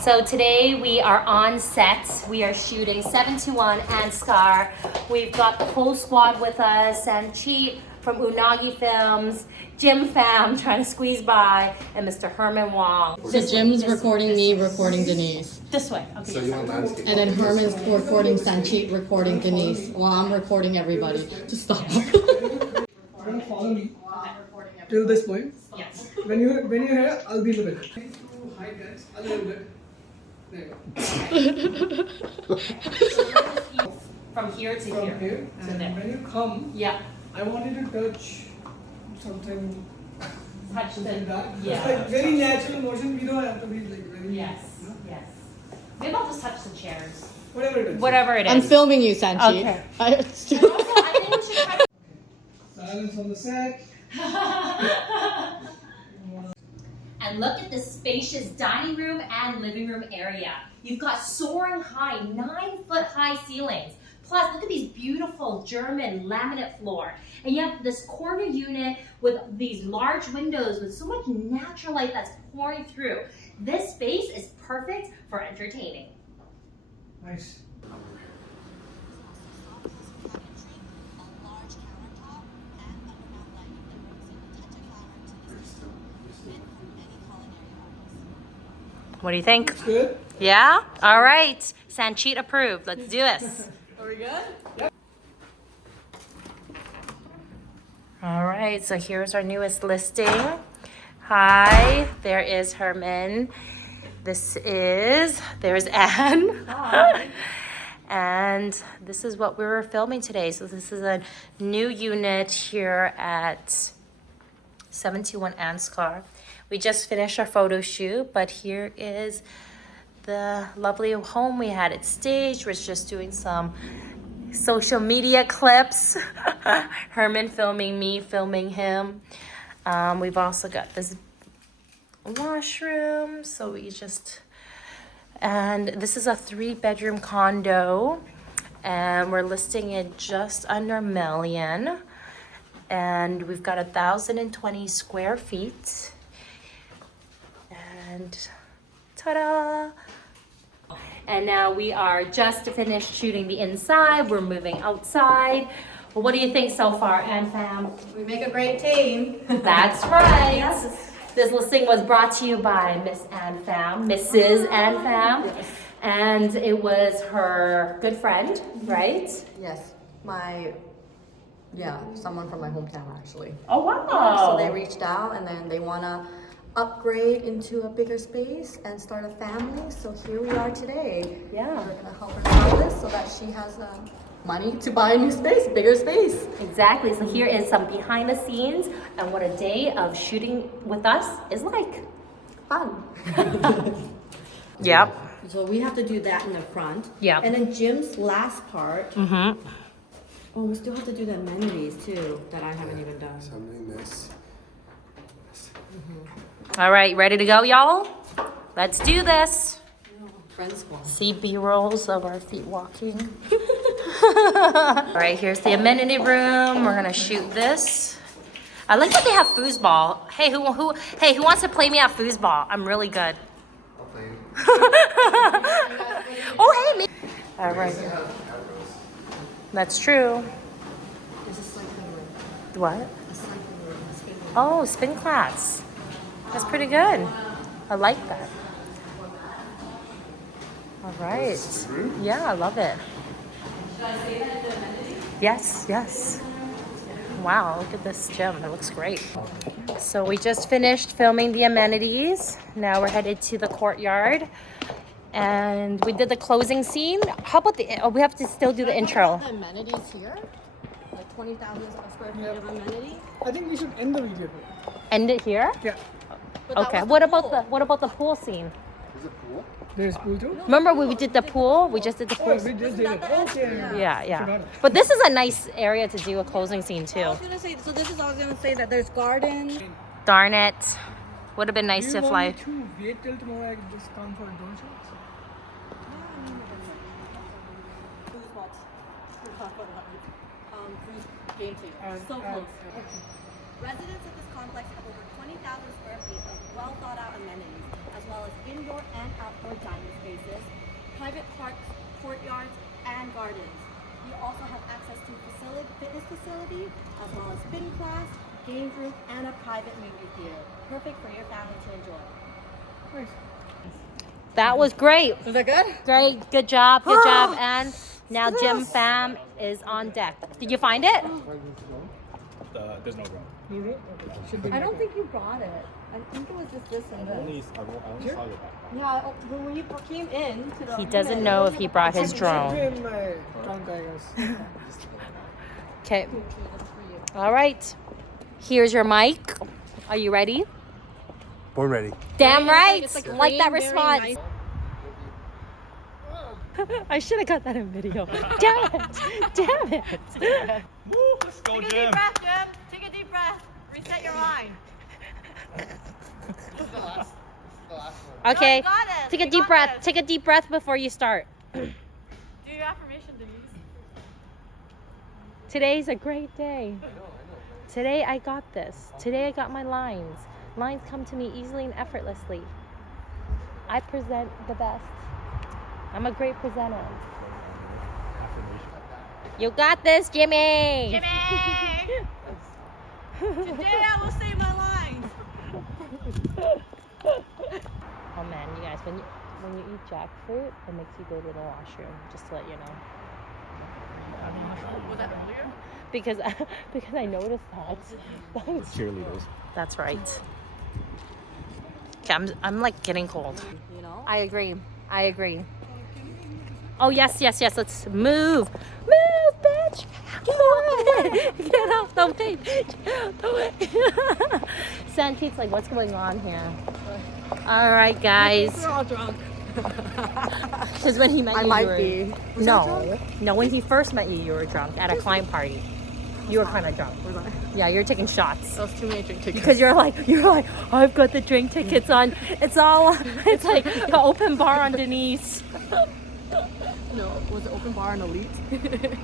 So today we are on set. We are shooting 721 Anskar. We've got the whole squad with us, Sanchit from Unagi Films, Jim Pham trying to squeeze by, and Mr. Herman Wong. So Jim's recording me, recording Denise. This way. Okay. So you want landscape? And then Herman's recording Sanchit, recording Denise. While I'm recording everybody. Just stop. Don't follow me till this point. Yes. When you hear, I'll be in the middle. High tense, a little bit. There you go. From here to From here. here, and when you come, Yeah. I want you to touch something. Touch the. That. Yeah. It's like very natural motion. We don't have to be like very. Yes. You know, Yes. Maybe I'll just touch the chairs. whatever it is. Whatever it is. I'm filming you, Sanchit. Okay. I Also, I think we should try. Silence on the set. And look at this spacious dining room and living room area. You've got soaring high, 9-foot high ceilings. Plus, look at these beautiful German laminate floor. And you have this corner unit with these large windows with so much natural light that's pouring through. This space is perfect for entertaining. Nice. What do you think? It's good. Yeah? All right. Sanchit approved. Let's do this. Are we good? Yep. All right, so here's our newest listing. Hi, there is Herman. There's Anne. Hi. And this is what we were filming today. So this is a new unit here at 721 Anskar. We just finished our photo shoot, but here is the lovely home we had it staged. We're just doing some social media clips. Herman filming me, filming him. We've also got this washroom. So and this is a 3-bedroom condo. And we're listing it just under $1 million. And we've got 1,020 square feet. And ta-da! And now we are just finished shooting the inside. We're moving outside. Well, what do you think so far, Ann Pham? We make a great team. That's right. Yes. This listing was brought to you by Miss Ann Pham, Mrs. Ann Pham. Yes. And it was her good friend, right? Yes. Someone from my hometown actually. Oh, wow. So they reached out and then they want to upgrade into a bigger space and start a family. So here we are today. Yeah. We're going to help her sell this so that she has money to buy a new space, bigger space. Exactly. So here is some behind the scenes and what a day of shooting with us is like. Fun. Yep. So we have to do that in the front. Yep. And then Jim's last part. Mm-hmm. Oh, we still have to do the amenities too that I haven't even done. So I'm doing this. All right, ready to go, y'all? Let's do this. Friend squad. See B-rolls of our feet walking. All right, here's the amenity room. We're gonna shoot this. I like that they have foosball. Hey, who wants to play me at foosball? I'm really good. I'll play you. Oh, hey, me. All right, that's true. There's a cycling room. What? A cycling room. A skating room. Oh, spin class. That's pretty good. I like that. All right. Yeah, I love it. Should I say that the amenities? Yes, yes. Wow, look at this gym. It looks great. So we just finished filming the amenities. Now we're headed to the courtyard. And we did the closing scene. How about we have to still do the intro. The amenities here? Like 20,000 square feet of amenity? I think we should end the video here. End it here? Yeah. But that Okay. was What the about pool. what about the pool scene? Is it cool? There's pool too. Remember we did the pool? We just did the Oh, pool. we just did it. Okay. Yeah, yeah. Forgot it. But this is a nice area to do a closing scene I too. was gonna say, so this is I was gonna say that there's garden. Darn it. Would have been Do nice you to want fly. me to wait till tomorrow? I can just come for drone shots. Game table. So close. Residents of this complex have over 20,000 square feet of well thought out amenities, as well as indoor and outdoor dining spaces, private parks, courtyards, and gardens. You also have access to fitness facility, as well as spin class, games room, and a private movie theater. Perfect for your family to enjoy. That was great. Was that good? Great. Good job. Good job. And now Jim Fam is on deck. Did you find it? There's no ground. I don't think you brought it. I think it was just this and I only this. saw your backpack. Yeah, when you came in to the He doesn't know if he brought his drone. Okay. All right. Here's your mic. Are you ready? Born ready. Damn right. It's like Like that very response. nice. I should have got that in video. Damn it. Damn it. Woo, let's go, Take a Jim. deep breath, Jim. Take a deep breath. Reset your mind. Okay. You got it. Take a You deep got breath. this. Take a deep breath before you start. Do your affirmation, Denise. Today's a great day. Today I got this. Today I got my lines. Lines come to me easily and effortlessly. I present the best. I'm a great presenter. You got this, Jimmy. Jimmy! Today I will say my lines. Oh man, you guys, when you eat jackfruit, it makes you go to the washroom. Just to let you know. Was that earlier? Because I noticed that. Cheerleaders. That's right. Okay, I'm like getting cold. You know? I agree. Oh yes. Let's move, bitch. Get away. Get off the way. Get out the way. Santeet's like, what's going on here? All right, guys. We're all drunk. Because when he met I you, might you were, be. Was I no, drunk? no. When he first met you, you were drunk at a client party. You were kind of drunk. Was I? Yeah, you're taking shots. That was too many drink tickets. Because you're like, I've got the drink tickets on. It's like the open bar on Denise. No, was it open bar and elite?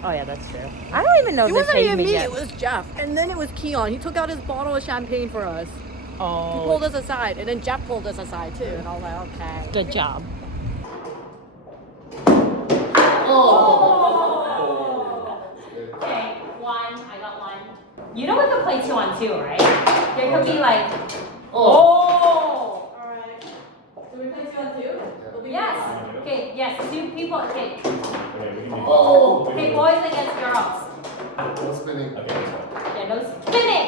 Oh yeah, that's true. I don't even know It if they wasn't paid even me me, yet. it was Jeff. And then it was Keon. He took out his bottle of champagne for us. He pulled Oh, us aside. And then Jeff pulled us aside too. And I was like, okay. good job. Okay, one. I got one. You know we can play 2-on-2, right? There could be like, oh. Alright. So we play 2 on 2? Yes. Okay. Yes. 2 people. Okay. Okay, we can do Oh. Okay, boys against girls. No spinning. Yeah, no spinning.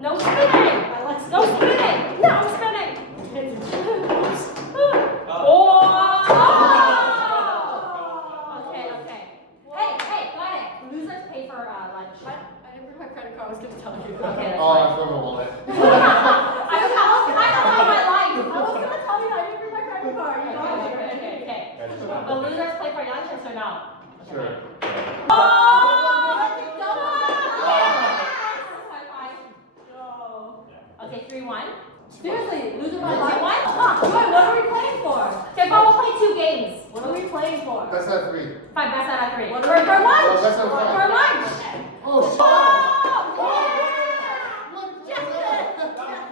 No spinning. Let's go spinning. No spinning. Oh. Okay. Hey, got it. Losers pay for lunch. I didn't bring my credit card. I was going to tell you. Okay, that's Oh, fine. I found my wallet. I don't know my life. I was going to tell you I didn't bring my credit card. You know? Okay. The losers play for lunch or no? Sure. Okay, 3-1. Seriously, loser by 2-1? life. What are we playing for? Okay, but we'll play 2 games. What are we playing for? That's not 3. 5 best out of 3. What For are we- Oh, lunch. that's not 5. For lunch. Oh, shit.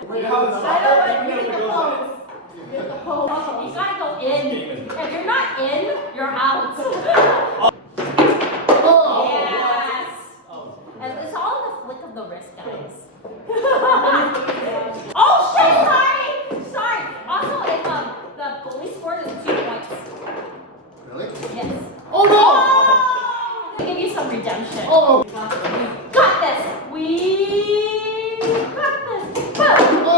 Wait, how is I don't like reading the post. You gotta go in. If you're not in, you're out. Yes. And it's all in the flick of the wrist, guys. Oh shit! Sorry. Also, if the police scored is 2 points. Really? Yes. Oh, no! To give you some redemption. Oh! Got this. We got this. Boom. Oh!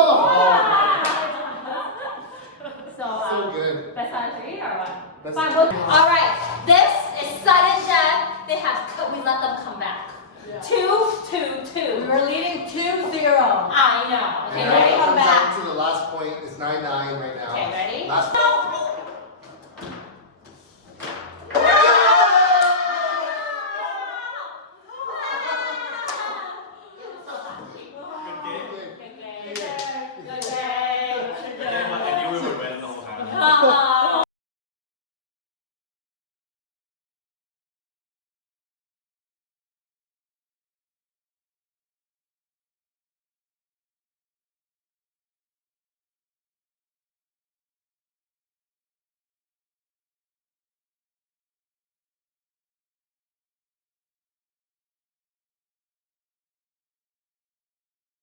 So, So good. best out of 3 or what? Best Fine. out Well, of 3. all right. This is sudden death. We let them come back. 2-2-2. We were leading 2-0. I know. Okay, And ready? it Come comes back. down to the last point. It's 9-9 right now. Okay, ready? Last No,